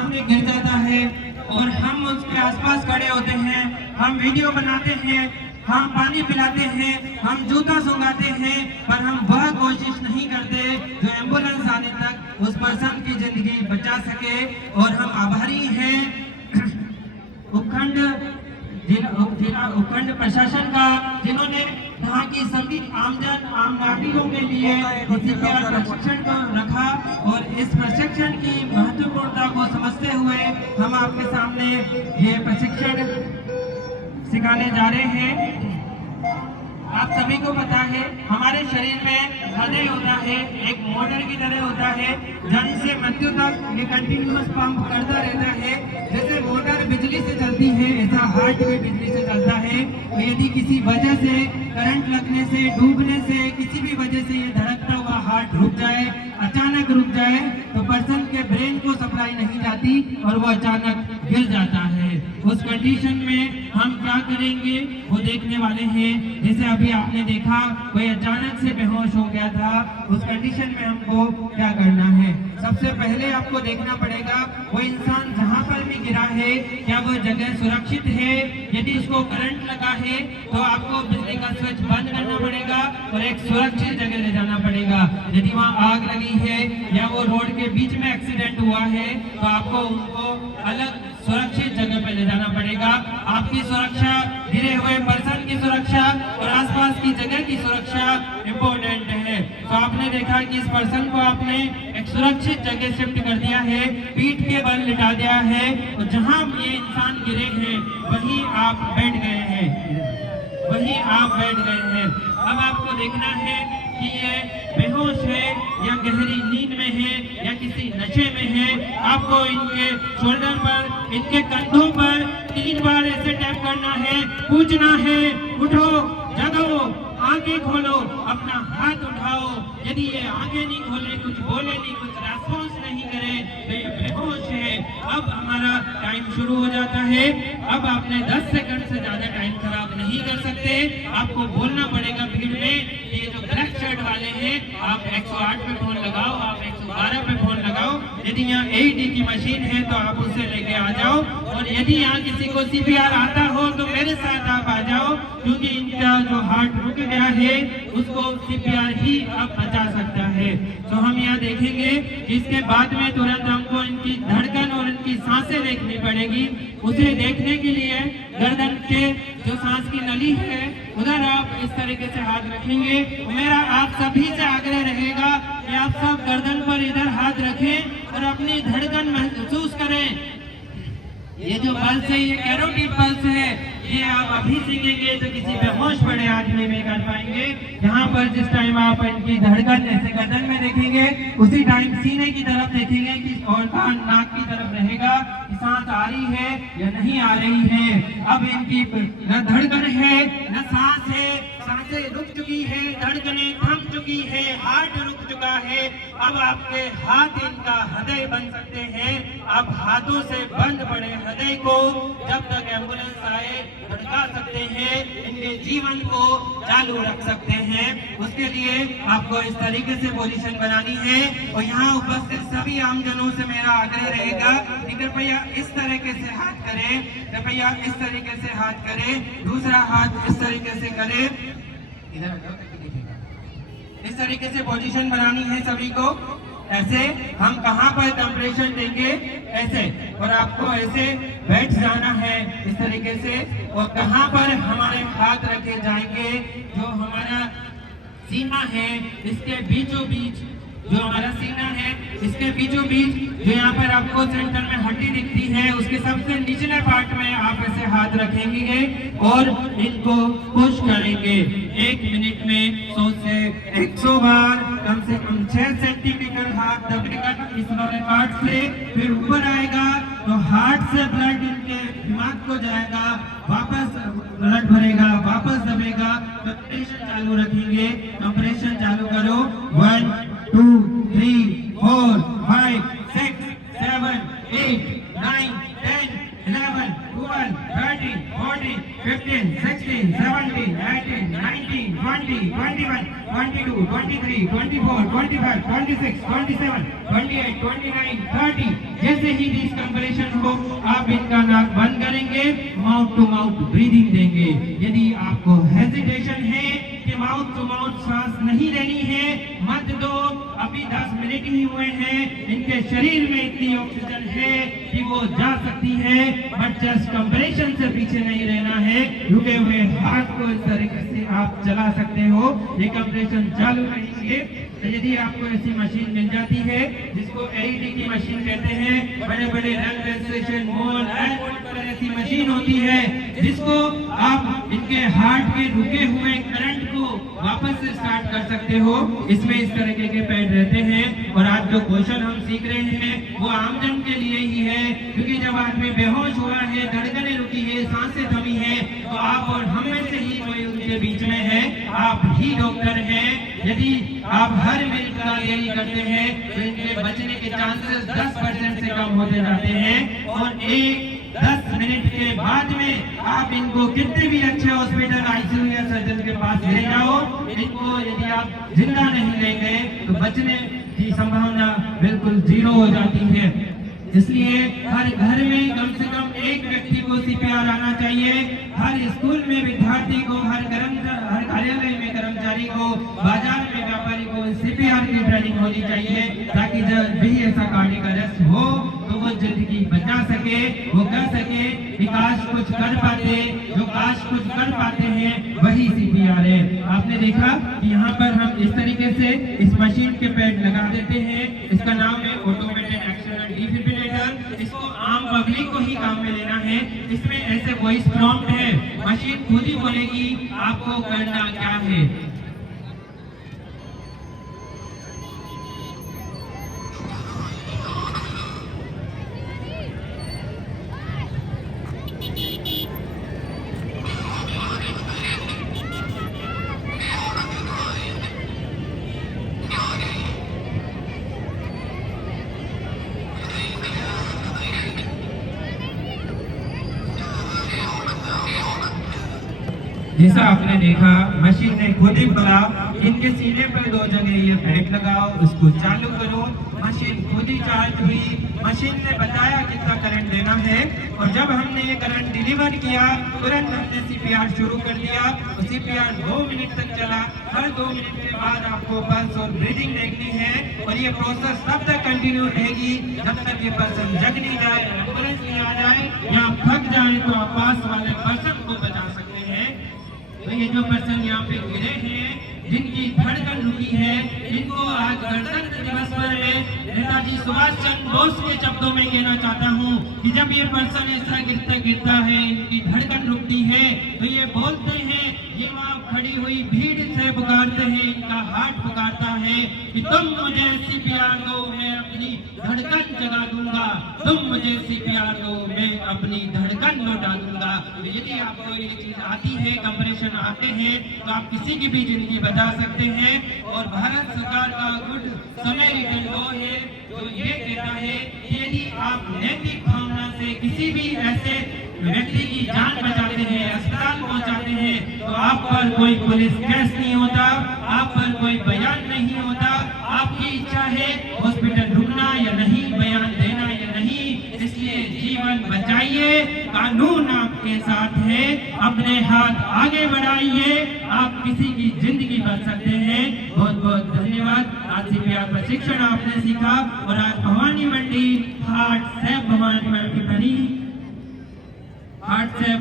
सामने गिर जाता है और हम उसके आसपास खड़े होते हैं, हम वीडियो बनाते हैं, हम पानी पिलाते हैं, हम जूता सुंघाते हैं, पर हम वह कोशिश नहीं करते जो एम्बुलेंस आने तक उस पर्सन की जिंदगी बचा सके। और हम आभारी हैं उपखंड प्रशासन का, जिन्होंने यहाँ की सभी आम नागरिकों के लिए CPR प्रशिक्षण को रखा। और इस प्रशिक्षण की महत्वपूर्णता को समझते हुए हम आपके सामने ये प्रशिक्षण सिखाने जा रहे हैं। आप सभी को पता है हमारे शरीर में हृदय होता है, एक मोटर की तरह होता है, जन्म से मृत्यु तक ये कंटिन्यूअस पंप करता रहता है। जैसे मोटर बिजली से चलती है, ऐसा हार्ट भी बिजली से चलता है। तो यदि किसी वजह से, करंट लगने से, डूबने से, किसी भी वजह से ये धड़कता हुआ हार्ट रुक जाए, अचानक रुक जाए, तो पर्सन के ब्रेन को सप्लाई नहीं जाती और वो अचानक गिर जाता है। उस कंडीशन में हम क्या करेंगे वो देखने वाले हैं। जैसे अभी आपने देखा कोई अचानक से बेहोश हो गया था, उस कंडीशन में हमको क्या करना है। सबसे पहले आपको देखना पड़ेगा वो इंसान जहाँ पर भी गिरा है क्या वो जगह सुरक्षित है। यदि इसको करंट लगा है तो आपको बिजली का स्विच बंद करना पड़ेगा और एक सुरक्षित जगह ले जाना पड़ेगा। यदि वहाँ आग लगी है या वो रोड के बीच में एक्सीडेंट हुआ है तो आपको उनको अलग सुरक्षित जगह पे ले जाना पड़ेगा। आपकी सुरक्षा, गिरे हुए पर्सन की सुरक्षा और आसपास की जगह की सुरक्षा इम्पोर्टेंट है। तो आपने देखा कि इस पर्सन को आपने एक सुरक्षित जगह शिफ्ट कर दिया है, पीठ के बल लिटा दिया है और जहां ये इंसान गिरे हैं वहीं आप बैठ गए हैं, अब आपको देखना है कि ये बेहोश है या गहरी नींद में है या किसी नशे में है। आपको इनके शोल्डर पर, इनके कंधों पर 3 बार ऐसे टैप करना है, पूछना है उठो, जगो, आंखें खोलो, अपना हाथ उठाओ। यदि ये आंखें नहीं खोले, कुछ बोले नहीं, कुछ रेस्पॉन्स नहीं करे तो ये बेहोश है। अब हमारा टाइम शुरू हो जाता है। अब आपने 10 सेकंड से ज्यादा टाइम खराब नहीं कर सकते। आपको बोलना पड़ेगा भीड़ में, ये जो ब्लैक शर्ट वाले हैं, आप 108 पे फोन लगाओ, आप 112 पे फोन लगाओ। यदि यहाँ AED की मशीन है तो आप उसे लेके आ जाओ। और यदि यहाँ किसी को CPR आता हो तो मेरे साथ आप आ जाओ, क्योंकि इनका जो हार्ट रुक गया है उसको CPR ही अब बचा सकता है। तो हम यहाँ देखेंगे कि इसके बाद में तुरंत हमको इनकी धड़कन और इनकी सांसें देखनी पड़ेगी। उसे देखने के लिए गर्दन के जो सांस की नली है उधर आप इस तरीके से हाथ रखेंगे। मेरा आप सभी से आग्रह रहेगा कि आप सब गर्दन पर इधर हाथ रखें और अपनी धड़कन महसूस करें। ये जो पल्स है ये कैरोटिड पल्स है, ये आप अभी सीखेंगे तो किसी बेहोश पड़े आदमी में कर पाएंगे। यहाँ पर जिस टाइम आप इनकी धड़कन ऐसे गर्दन में देखेंगे उसी टाइम सीने की तरफ देखेंगे कि और कान नाक की तरफ रहेगा कि सांस आ रही है या नहीं आ रही है। अब इनकी न धड़कन है न सांस है, सांसें रुक चुकी है, धड़कनें थम चुकी है, हार्ट रुक चुका है। अब आपके हाथ इनका हृदय बन सकते हैं। आप हाथों से बंद पड़े हृदय को जब तक एम्बुलेंस आए धड़का सकते हैं, इनके जीवन को चालू रख सकते हैं। उसके लिए आपको इस तरीके से पोजीशन बनानी है। और यहाँ उपस्थित सभी आमजनों से मेरा आग्रह रहेगा कि कृपया इस तरीके से हाथ करें, कृपया इस तरीके से हाथ करें, दूसरा हाथ इस तरीके से करें, इस तरीके से पोजीशन बनानी है सभी को। ऐसे हम कहाँ पर कंप्रेशन देंगे, ऐसे, और आपको ऐसे बैठ जाना है इस तरीके से। और कहाँ पर हमारे हाथ रखे जाएंगे, जो हमारा सीना है इसके बीचों बीच, जो हमारा सीना है इसके बीचों बीच, जो यहाँ पर आपको सेंटर में हड्डी दिखती है उसके सबसे निचले पार्ट में आप ऐसे हाथ रखेंगे और इनको पुश करेंगे। 1 मिनट में 100 से 100 बार कम से कम 6 सेंटीमीटर हाथ दबेगा इस वाले पार्ट से, फिर ऊपर आएगा तो हार्ट से ब्लड इनके दिमाग को जाएगा, वापस ब्लड भरेगा, वापस दबेगा। कंप्रेशन चालू रखेंगे, कंप्रेशन चालू करो। 1 2 3 4 5 6 7 8 9 10 11 12 13 14 15 16 17 18 19 20 21 22 22, 23, 24, 25, 26, 27, 28, 29, 30। जैसे ही दिस कंप्रेशन हो आप इनका नाक बंद करेंगे, माउथ टू माउथ ब्रीदिंग देंगे। यदि आपको हेजिटेशन है कि माउथ टू माउथ सांस नहीं लेनी है, मत दो। अभी 10 मिनट ही हुए हैं, इनके शरीर में इतनी ऑक्सीजन है कि वो जा सकती है, बट जस्ट कंप्रेशन से पीछे नहीं रहना है। रुके हुए हाथ को इस तरीके से आप चला सकते हो, ये कंप्रेशन चालू रहेंगे। यदि आपको ऐसी मशीन मिल जाती है जिसको एईडी की मशीन कहते हैं, बड़े बड़े लंग रेजिस्ट्रेशन मॉल एयरपोर्ट पर ऐसी मशीन होती है जिसको आप इनके हार्ट के रुके हुए करंट को वापस से स्टार्ट कर सकते हो। इसमें इस तरीके के पैड रहते हैं और आज जो क्वेश्चन हम सीख रहे हैं वो आमजन के लिए ही है, क्योंकि जब आदमी बेहोश हुआ है, धड़कनें रुकी है, सांसें थमी है, तो आप और हम में से ही कोई उनके बीच में है, आप ही डॉक्टर हैं। यदि आप हर मिनट का देरी करते हैं तो इनके बचने के चांसेस 10% से कम होते जाते हैं, और 10 मिनट के बाद में आप इनको कितने भी अच्छे हॉस्पिटल आईसीयू या सर्जन के पास ले जाओ, इनको यदि आप जिंदा नहीं ले गए तो बचने की संभावना बिल्कुल 0 हो जाती है। इसलिए हर घर में कम से कम एक व्यक्ति को सीपीआर आना चाहिए। हर स्कूल में विद्यार्थी को, हर कार्यालय में कर्मचारी को, बाजार में व्यापारी को सीपीआर की ट्रेनिंग होनी चाहिए, ताकि जब भी ऐसा कार्डियक अरेस्ट हो तो वो जिंदगी बचा सके, वो कह सके कि काश कुछ कर पाते, जो काश कुछ कर पाते हैं वही सीपीआर है। आपने देखा कि यहाँ पर हम इस तरीके से इस मशीन के पैड लगा देते हैं, इसका नाम है ऑटोमेटेड एक्सटर्नल डिफिब्रिलेटर। इसको आम पब्लिक को ही काम में लेना है। इसमें ऐसे वॉइस प्रॉम्प्ट है, मशीन खुद ही बोलेगी आपको करना क्या है। जैसा आपने देखा मशीन ने खुद ही बोला इनके सीने पर 2 जगह ये पैड लगाओ, इसको चालू करो। मशीन खुद ही चार्ज हुई, मशीन ने बताया कितना करंट देना है, और जब हमने ये करंट डिलीवर किया तुरंत हमने सीपीआर शुरू कर दिया। तो सीपीआर 2 मिनट तक चला। हर 2 मिनट के बाद आपको पल्स और ब्रीदिंग देखनी है, और ये प्रोसेस तब तक कंटिन्यू रहेगी जब तक ये पर्सन जग नहीं जाए, एम्बुलेंस नहीं आ जाए, या थक जाए तो आप पास वाले पर्सन को बचा सकते हैं। तो ये जो पर्सन यहाँ पे गिरे हैं, जिनकी धड़कन रुकी है, इनको आज गणतंत्र दिवस पर मैं नेताजी सुभाष चंद्र बोस के शब्दों में कहना चाहता हूँ कि जब ये पर्सन ऐसा गिरता है, इनकी धड़कन रुकती है, तो ये बोलते हैं, ये वहाँ खड़ी हुई भीड़ से पुकारते हैं, इनका हार्ट पुकारता है कि तुम मुझे सीपीआर दो, मैं अपनी धड़कन जगा दूंगा, तुम मुझे सीपीआर दो, मैं अपनी धड़कन लौटा दूंगा। यदि आपको ये चीज आती है, कंप्रेशन आते हैं, तो आप किसी की भी जिंदगी बचा सकते हैं। और भारत सरकार का गुड समैरिटन लॉ है जो ये कहता है कि यदि आप नैतिक भावना से किसी भी ऐसे व्यक्ति की जान बचाते हैं, अस्पताल पहुंचाते हैं, तो आप पर कोई पुलिस केस नहीं होता, आप पर कोई बयान नहीं होता। आपकी इच्छा है हॉस्पिटल रुकना या नहीं, बयान देना या नहीं, इसलिए जीवन बचाइए, कानून आपके साथ है, अपने हाथ आगे बढ़ाइए, आप किसी की जिंदगी बच सकते हैं। बहुत बहुत धन्यवाद। आज सीपीआर प्रशिक्षण आपने सीखा, और आज भवानी मंडी हार्ट सेफ भवानी मंडी बनी हार्ट सेफ